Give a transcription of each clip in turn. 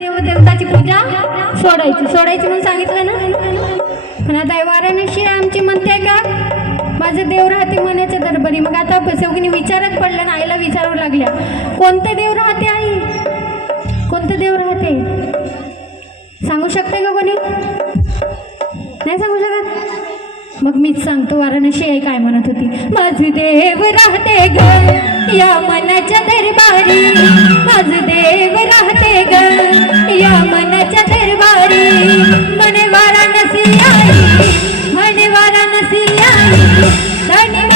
देवदेवताची पूजा सोडायची. सोडायची म्हणून सांगितलं ना? पण आता वाराणसी आमची म्हणते का माझं देव राहते मनाच्या दरबारी. मग आता शेवकीने विचारत पडलं ना आईला विचारू लागल्या. कोणतं देव राहते आई? कोणतं देव राहते? सांगू शकते का कोणी? नाही सांगू शकत? मग मीच सांगतो वाराणसी आई काय म्हणत होती? माझ देव राहते ग या मनाच्या दरबारी. माझ देव राहते ग या मनाच्या दरबारी. म्हणे वाराणसी आई म्हणे वाराणसी आई धनी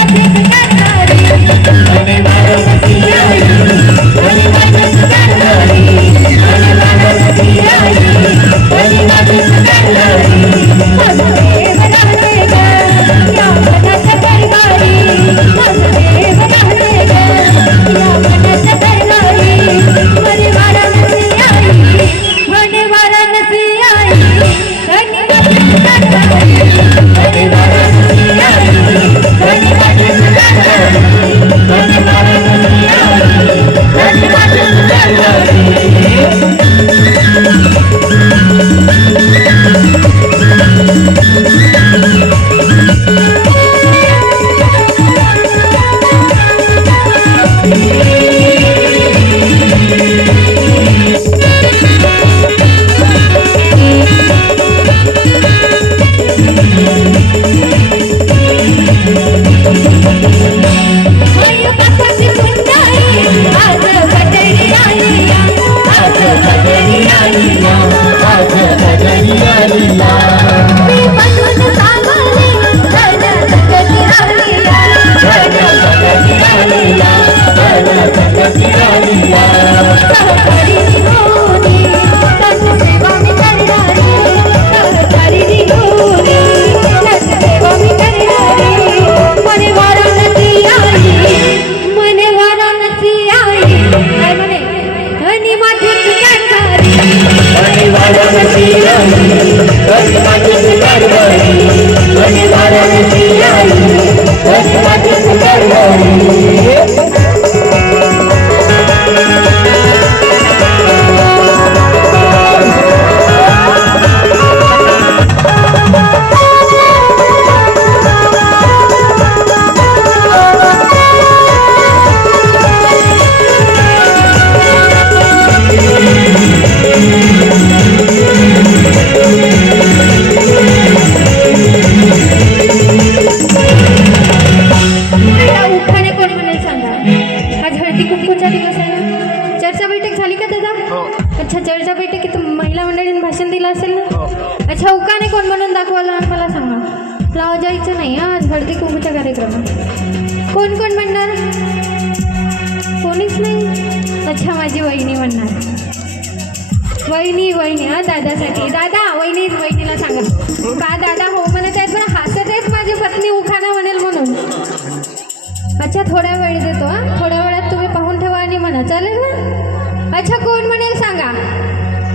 अच्छा थोड्या वेळ देतो हा. थोड्या वेळात तुम्ही पाहून ठेवा आणि म्हणा. चालेल ना? अच्छा कोण म्हणेल सांगा?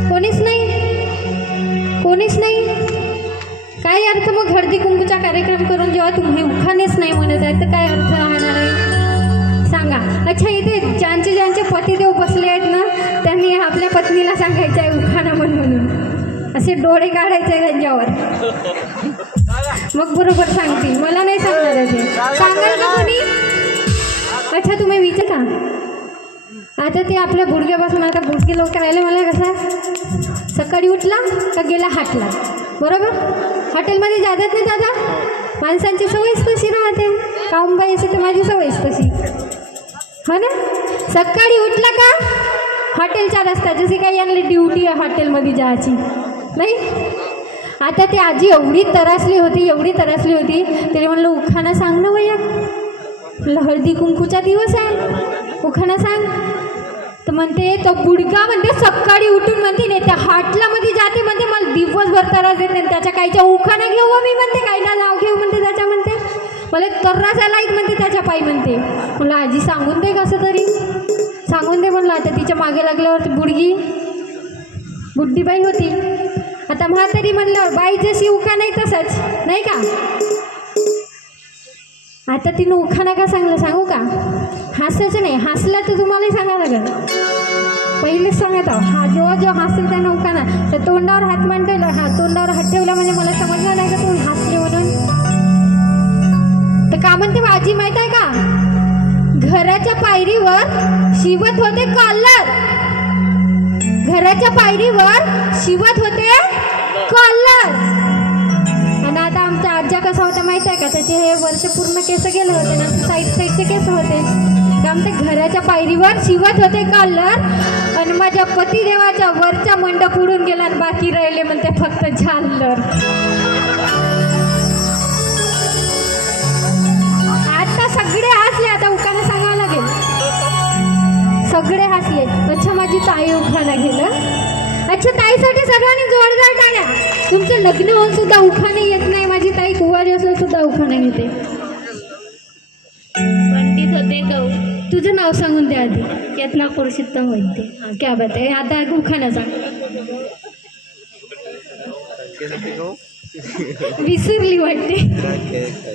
कोणीच नाही? कोणीच नाही? काय अर्थ मग हळदी कुंकूचा कार्यक्रम करून जेव्हा तुम्ही उखानेच नाही म्हणत आहे तर काय अर्थ राहणार आहे? सांगा. अच्छा इथे ज्यांचे ज्यांचे पतिदेव बसले आहेत ना त्यांनी आपल्या पत्नीला सांगायचं आहे उखाणा म्हण म्हणून. असे डोळे काढायचे आहे त्यांच्यावर मग बरोबर सांगतील. मला नाही सांगणार आहे सांगाल का कोणी? अच्छा तुम्ही विचार का? आता ते आपल्या गुडघ्यापासून आता गुडघे लोक राहिले मला कसं? सकाळी उठला का गेला हाटला? बरोबर? हॉटेलमध्ये जातात नाही दादा? माणसांची सवयच तशी राहते. कामबाई असे तर माझी सवयच तशी हो ना? सकाळी उठला का? हॉटेलच्या रस्ता जशी काही यांना ड्युटी आहे हॉटेलमध्ये जायची. नाही? आता ती आजी एवढी तरासली होती एवढी तरासली होती तरी म्हणलं उखाणा सांग ना वया हळदी कुंकूचा दिवस आहे. उखाणा सांग. तर म्हणते तो बुडका म्हणते सकाळी उठून म्हणते नाही त्या हाटला मध्ये जाते म्हणते मला दिवसभर त्रास देत आणि त्याच्या काहीच्या उखाणा घेऊ मी म्हणते काहीला नाव घेऊ म्हणते त्याच्या म्हणते. मला तर्रास आलाय म्हणते त्याच्या पायी म्हणते. मला आजी सांगून दे कसं तरी. सांगून दे म्हणलं आता तिच्यामागे लागल्यावर बुडगी बुड्डीबाई होती. आता म्हातारी म्हणल्यावर बाई जशी उखा नाही तसंच नाही का? आता तिनं उखाणा का सांगलं सांगू का? हसायचं नाही हसलं तर तुम्हालाही सांगा लागेल. पहिलेच सांगत आहो हा जेव्हा जेव्हा हसेल त्यांना तर तोंडावर हात मान ठेवला हा तोंडावर हात ठेवला म्हणजे मला समजलं नाही का तुम्ही हसले म्हणून? तर का म्हणते आजी माहीत आहे का? घराच्या पायरीवर शिवत होते कॉलर. घराच्या पायरीवर शिवत होते कॉलर. आमच्या कसा होता माहीत आहे का? त्याचे हे वर्ष पूर्ण केस गेले होते ना साईड साईडचे केस होते. तर आमच्या घराच्या पायरीवर शिवत होते कलर आणि माझ्या पतिदेवाच्या वरचा मंडप उडून गेला आणि बाकी राहिले म्हणते फक्त झालर. आता सगळे हसले आता उकाने सांगावं लागेल. सगळे हसले. अच्छा माझी ताई उखाना गेलं अच्छा ताईसाठी सर्वांनी जोरदार टाळ्या तुमचं लग्न होऊन सुद्धा उखाणे येत नाही. माझी ताई कुवारी असून सुद्धा उखाणे घेते. पंडित होते गौ तुझं नाव सांगून द्या आधी. केतना पुरुषोत्तम वैद्य हा, क्या बात आहे. आता उखाणा सांग. विसरली वाटते.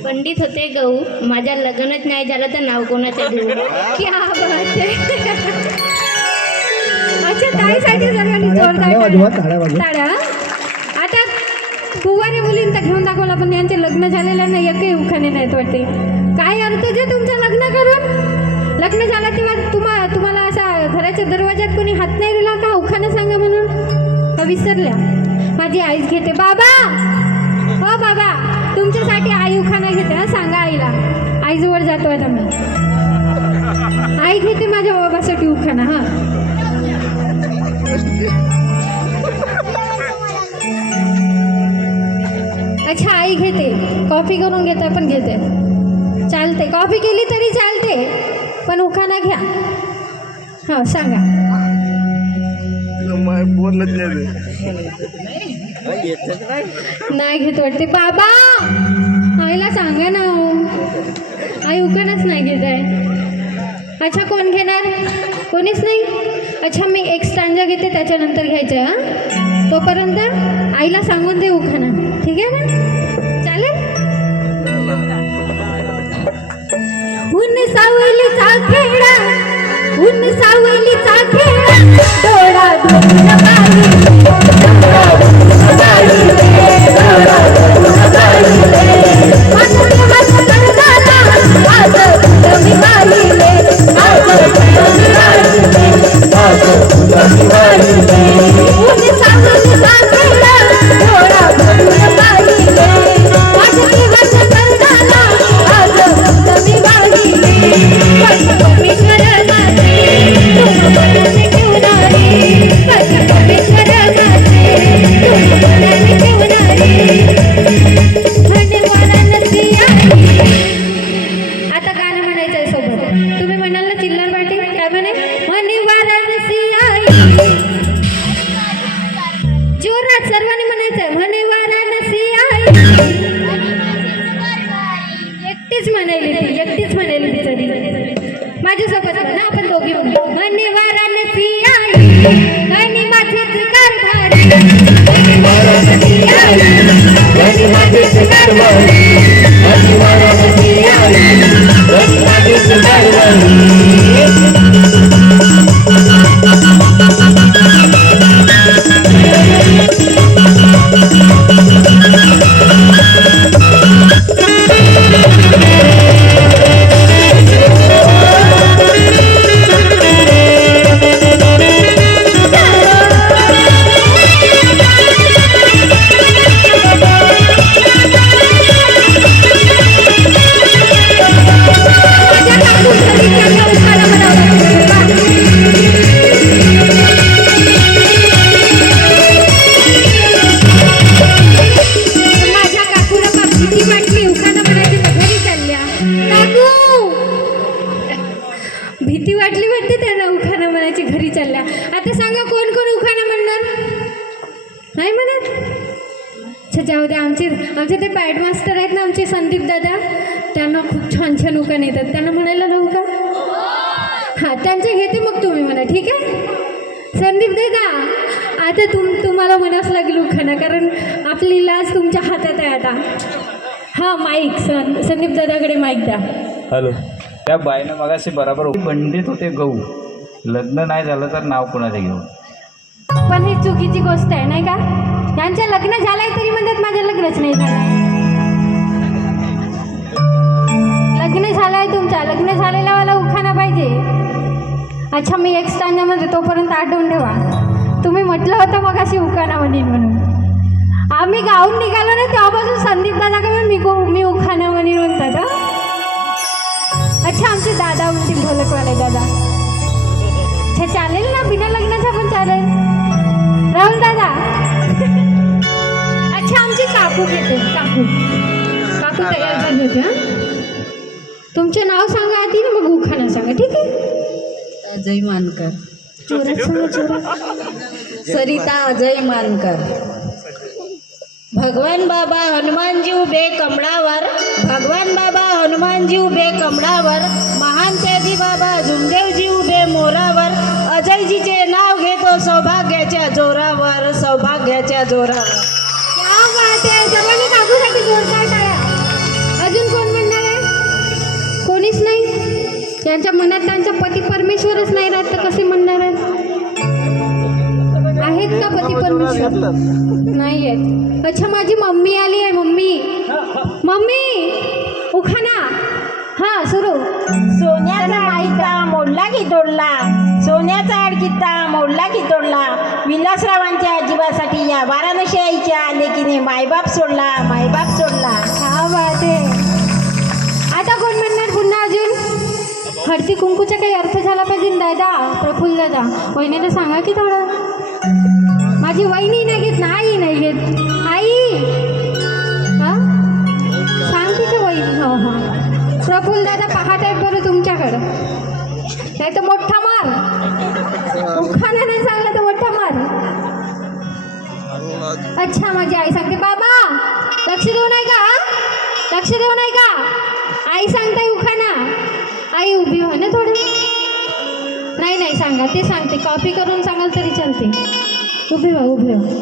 पंडित होते गौ माझ्या लग्नच नाही झालं तर नाव कोणाचं देऊ? क्या बात आहे. अच्छा ताईसाठी सर्वांनी जोरदार टाळ्या आता कुवारे मुलींना घेऊन दाखवला पण यांचे लग्न झालेलं नाही एकही उखाणे नाहीत वाटते काय अर्थ जे तुमचं लग्न करून? लग्न झालं तेव्हा तुम्हा तुम्हाला असा घराच्या दरवाज्यात कोणी हात नाही दिला का? उखाणं सांगा म्हणून. का विसरल्या? माझी आईच घेते. बाबा! हो बाबा! तुमच्यासाठी आई उखाणा घेते हा सांगा आईला. आईजवळ जातो आता मी. आई घेते माझ्या बाबासाठी उखाणा हा. कॉफी करून घेते पण घेते. चालते कॉफी केली तरी चालते पण उखाणा घ्या. हा सांगा. नाही घेत वाटते. बाबा! आईला सांगा ना हो. आई उखाणाच नाही घेत आहे. अच्छा कोण घेणार? कोणीच नाही? अच्छा मी एक स्टांजा घेते त्याच्यानंतर घ्यायचं आहे हां? तोपर्यंत आईला सांगून दे उखाणा. ठीक आहे ना? चालेल? सावलीचा खेळा ऊन सावलीचा खेळा डोळा धुवून भीती वाटली वाटते त्यांना उखाणा म्हणायची घरी चालल्या. आता सांगा कोण कोण उखाणा म्हणणार? नाही म्हणत? अच्छा जाऊ द्या आमचे आमचे ते पॅड मास्टर आहेत ना आमचे संदीप दादा त्यांना खूप छान छान उखाणे येतात. त्यांना म्हणायला राहू का? हां त्यांचे घेते मग तुम्ही म्हणा ठीक आहे? संदीप दादा आता तुम तुम्हाला म्हणावंच लागेल उखाणा कारण आपली लाज तुमच्या हातात आहे आता. हां माईक सन संदीप दादाकडे माईक द्या. हॅलो त्या बाईनं मगाशी बरोबर पंडित होते गहू. लग्न नाही झालं तर नाव कोणाचं घेऊ? पण ही चुकीची गोष्ट आहे नाही का? यांचं लग्न झालंय तरी म्हणतात माझं लग्नच नाही झालं लग्न झालंय तुमच्या लग्न झालेला मला उखाना पाहिजे. अच्छा मी एक स्टँडमध्ये म्हणजे तोपर्यंत आठवून ठेवा. तुम्ही म्हटलं होतं मग अशी उखाना म्हणेन म्हणून. आम्ही गाऊन निघालो ना तेव्हापासून संदीप दादा का मी गो मी उखाना म्हणेन म्हणतात अच्छा आमचे दादा म्हणतील ढोलकवाले दादा. अच्छा चालेल ना बिना लग्नाचा पण चालेल. राहुल दादा. अच्छा आमचे काकू घेते काकू. काकू तयार करत होते हं? तुमचे नाव सांगा आधी ना मग उखाणा सांगा ठीक आहे? अजय मानकर. जोरात सांगा जोरात. सरिता अजय मानकर. भगवान बाबा हनुमानजी उभे कमळावर. भगवान बाबा हनुमानजी उभे कमळावर महान त्याजी बाबा झुमदेवजी उभे मोरावर अजयजीचे नाव घेतो सौभाग्याच्या जोरावर सौभाग्याच्या जोरावर. सर्वांनी काकूसाठी जोरदार टाळ्या अजून कोण म्हणणार आहे? कोणीच नाही? त्यांच्या मनात त्यांचा पती परमेश्वरच नाही राहत तर कसे म्हणणार आहेत का पती परमेश्वर? नाही आहेत. अच्छा माझी मम्मी आली आहे मम्मी. मम्मी! उखाना. हा सुरू. सोन्याचा आडकित्ता मोडला की तोडला. सोन्याचा आडकित्ता मोडला की तोडला. विलासरावांच्या आजीबासाठी या वाराणसी आईच्या लेकीने मायबाप सोडला मायबाप सोडला. हा बात आहे. आता कोण म्हणणार पुन्हा अजून? हळदी कुंकूचा काही अर्थ झाला पाहिजे दादा? प्रफुल्ल दादा वहिनीला सांगा की थोडं. माझी वहिनी नाही घेत ना आई नाही घेत. आई! हो, हो. हां. प्रफुल दादा पाहत आहेत बरं तुमच्याकडं. नाही तर मोठा मार. उखाना नाही सांगला तर मोठा मार. अच्छा माझी आई सांगते. बाबा लक्ष देऊ नाही का लक्ष देऊ नाही का आई सांगताय उखाना. आई उभी हो ना थोडं. नाही नाही सांगा. ते सांगते. कॉपी करून सांगाल तरी चालते. उभी व्हा उभी व्हा.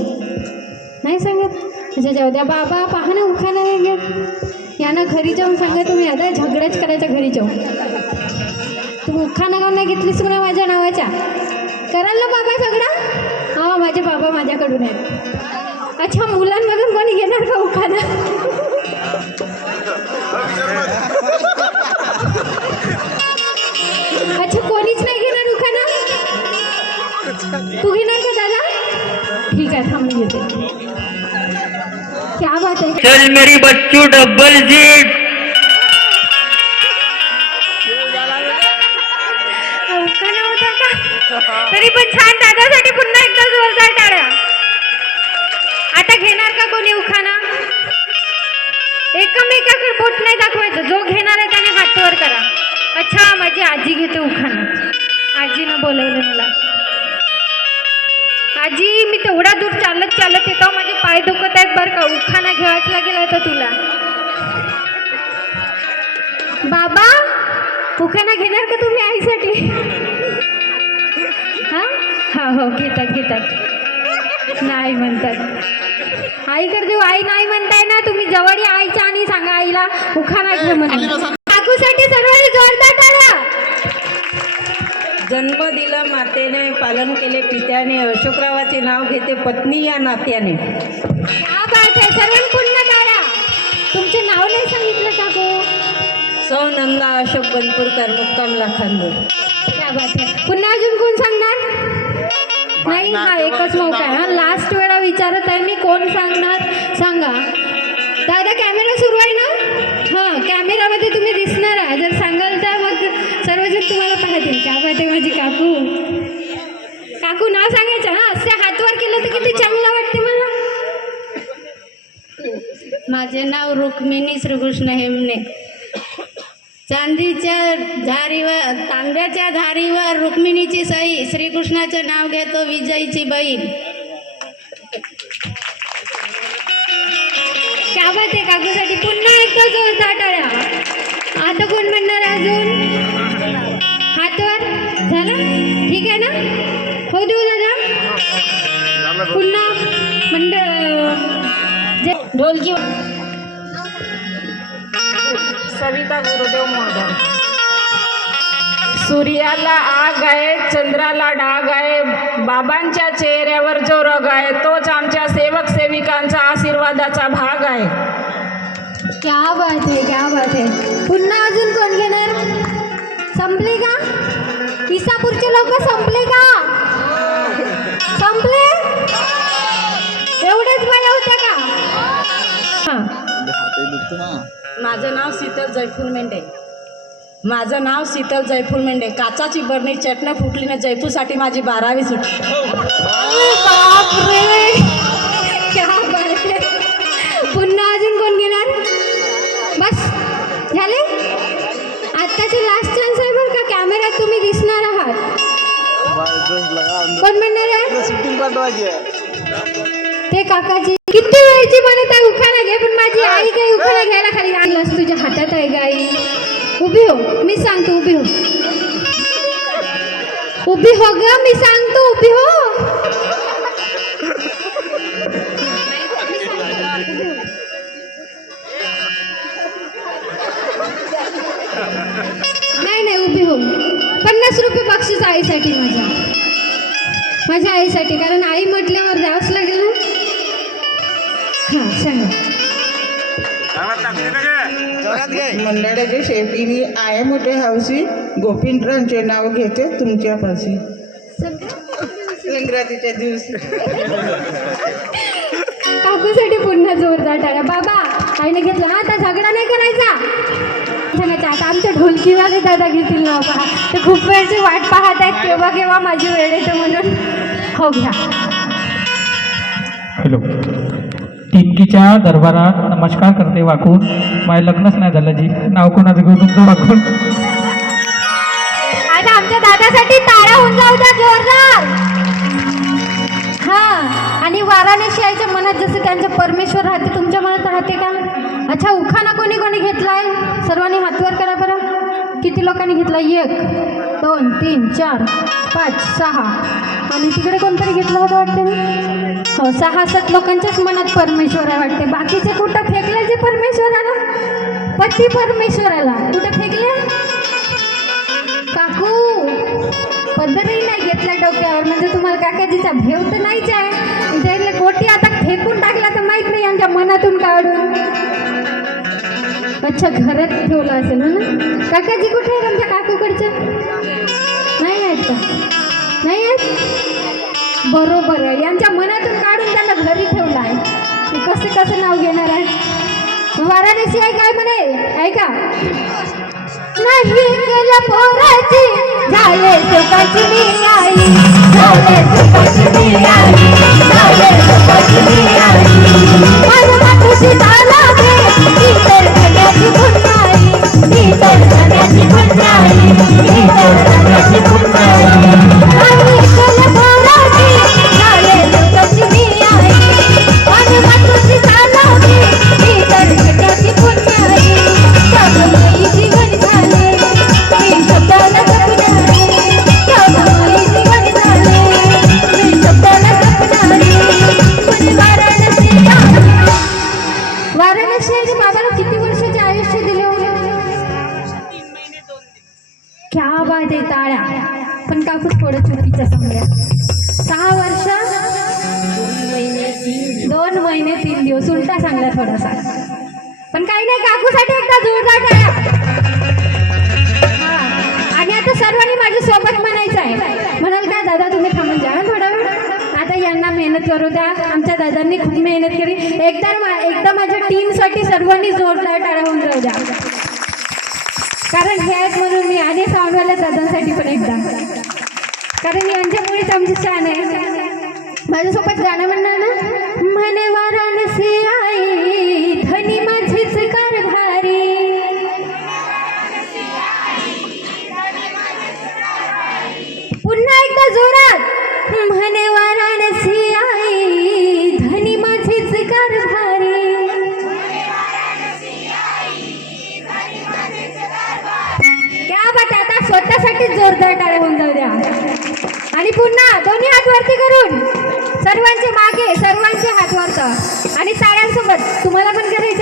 नाही सांगत? अच्छा जाऊ द्या. बाबा पहा ना उखाना नाही घेत यांना घरी जाऊन सांगा तुम्ही आता झगडाच करायचा घरी जाऊन. तू उखाना नाही घेतलीस म्हणा माझ्या नावाच्या? कराल ना बाबा झगडा? हा माझे बाबा माझ्याकडून आहेत. अच्छा मुलांमधून कोणी घेणार का उखाना अच्छा कोणीच नाही घेणार उखाना तू घेणार क्या बात आहे चल मेरी बच्चू डबल का? तरी पण छान दादासाठी पुन्हा एकदा जोरदार टाळ्या. आता घेणार का कोणी उखाणा? एकमेकाकडे बोट नाही दाखवायचं. जो घेणार आहे त्याने हात वर करा. अच्छा माझी आजी घेते उखाणा. आजीनं बोलवलं मला. आजी मी तेवढा दूर चालत चालत येतो. माझे पाय दुखत आहेत बरं का? उखाणा घ्यावाच लागेल आता तुला. बाबा उखाणा घेणार का तुम्ही आईसाठी? हा? हा हो घेतात घेतात. नाही म्हणतात. आईकडे देऊ आई नाही म्हणताय ना? तुम्ही जवळ आईच्या आणि सांगा आईला उखाणा घे म्हणून. काकूसाठी सर्वांनी जोरदार टाळा जन्म दिला मातेने पालन केले पित्याने अशोकरावाचे नाव घेते पत्नी या नात्याने. हा टाळा तुमचे नाव नाही सांगितलं काकू सौ नंदा अशोक बनपूरकर मुक्काम लाखांदूर क्या बात आहे पुन्हा अजून कोण सांगणार? नाही हा एकच मौका आहे. हा लास्ट वेळा विचारत आहे मी कोण सांगणार? सांगा. दादा कॅमेरा सुरू आहे ना? हां कॅमेरामध्ये तुम्ही दिसणार आहे. जर माझे नाव रुक्मिणी श्रीकृष्ण हेमने. चांदीच्या धारीवर तांब्याच्या धारीवर रुक्मिणीची सई श्रीकृष्णाचं नाव घेतो विजयीची बहीण. काय बात काकूसाठी पुन्हा एकदा जोर टाळ्या आता कोण म्हणणार अजून? हातवर? झालं? ठीक आहे ना? हो देऊ दादा. पुन्हा ढोलकी सविता गुरुदेव मोहदर सूर्याला आग आहे चंद्राला डाग आहे बाबांच्या चेहऱ्यावर जो रग आहे तोच आमच्या सेवक सेविकांचा आशीर्वादाचा भाग आहे. क्या बात आहे क्या बात आहे पुन्हा अजून कोण घेणार? संपले का? इसापूरचे लोक संपले का? माझं नाव शीतल जयफूल मेंढे. माझं नाव शीतल जयफूल मेंढे. काचाची बरणी चटणं फुटली ना जयपूरसाठी माझी बारावी सुटली. बापरे! क्या बात आहे पुन्हा अजून कोण घेणार बस झाले? आत्ताची लास्ट चान्स आहे बरं का? कॅमेऱ्यात तुम्ही दिसणार आहात. कोण म्हणणार आहे? ते काकाची किती वेळची म्हणत आहे? उखाणा घे पण माझी आई काही उखाणा घ्यायला खाली आणलास तुझ्या हातात आहे गाई. उभी हो. मी सांगतो उभी हो. उभी हो ग मी सांगतो उभी हो. नाही नाही उभी हो. पन्नास रुपये बक्षीस आईसाठी माझ्या. माझ्या आईसाठी. कारण आई म्हटल्यावर द्यावंच लागेल ना. हां सांगा. मंडळाच्या शेवटी आहे मोठे हौसी गोपींद्रांचे नाव घेते तुमच्यापाशी संक्रांतीच्या दिवशी. काकूसाठी पुन्हा जोरदार टाळ्या. बाबा आईने घेतलं. हा आता झगडा नाही करायचा. सांगायचं आता आमच्या ढोलकीवाले दादा घेतील नाव पहा. ते खूप वेळची वाट पाहत आहेत. केव्हा केव्हा माझी वेळ येते म्हणून. हो घ्या. हॅलो. टिमकीच्या दरबारात नमस्कार करते वाकून माझे लग्नच नाही झालं जी. नाव कोणाचं घेऊ? तुमचं वाकून आता आमच्या दादासाठी टाळ्या होऊन जाऊ द्या जोरदार. हा आणि वाराणसी आईच्या मनात जसं त्यांचं परमेश्वर राहते तुमच्या मनात राहते का? अच्छा उखाणा कोणी कोणी घेतलाय? सर्वांनी हातवर करा बरं. किती लोकांनी घेतला? एक दोन तीन चार पाच सहा. आणि तिकडे कोणतरी घेतलं होतं वाटते? हो सहा सात लोकांच्याच मनात परमेश्वर आहे वाटते. बाकीचे कुठं फेकले जे परमेश्वराला? पती परमेश्वराला. कुठं फेकले? काकू पदरही नाही घेतल्या डोक्यावर. म्हणजे तुम्हाला काकाजीचा भेव तर नाहीच आहे. त्याला गोटी आता फेकून टाकला तर माहीत नाही आमच्या मनातून काढून. अच्छा घरात ठेवला असेल हो ना? काकाजी कुठे आहे आमच्या काकूकडच्या? नाही आहेत का? नाही आहेत? बरोबर आहे. यांच्या मनातून काढून त्यांना घरी ठेवला आहे. कसं कसं नाव घेणार आहे? वाराणसी आहे काय म्हणे? ऐका नाही गेल्या पोराची. झाले सुखाची मी आई झाले सुखाची मी आई झाले सुखाची मी आई माझ्या झाला गे तर करू द्या. आमच्या दादांनी खूप मेहनत केली. एकदा एकदा माझ्या टीमसाठी सर्वांनी जोरदार टाळा होऊन जाऊ द्या. कारण हे आहेत म्हणून मी आणि साऊंडवाल्या दादांसाठी पण एकदा. कारण यांच्यामुळेच आमची छान आहे. माझ्यासोबत गाणं म्हणणार ना? म्हणे वाराणसी आई धनी माझीच कारभारी. पुन्हा एकदा जोरात. म्हणे पुन्हा दोन्ही हात वरती करून सर्वांचे मागे सर्वांचे हात वरत आणि टाळ्यांसोबत तुम्हाला पण करायचं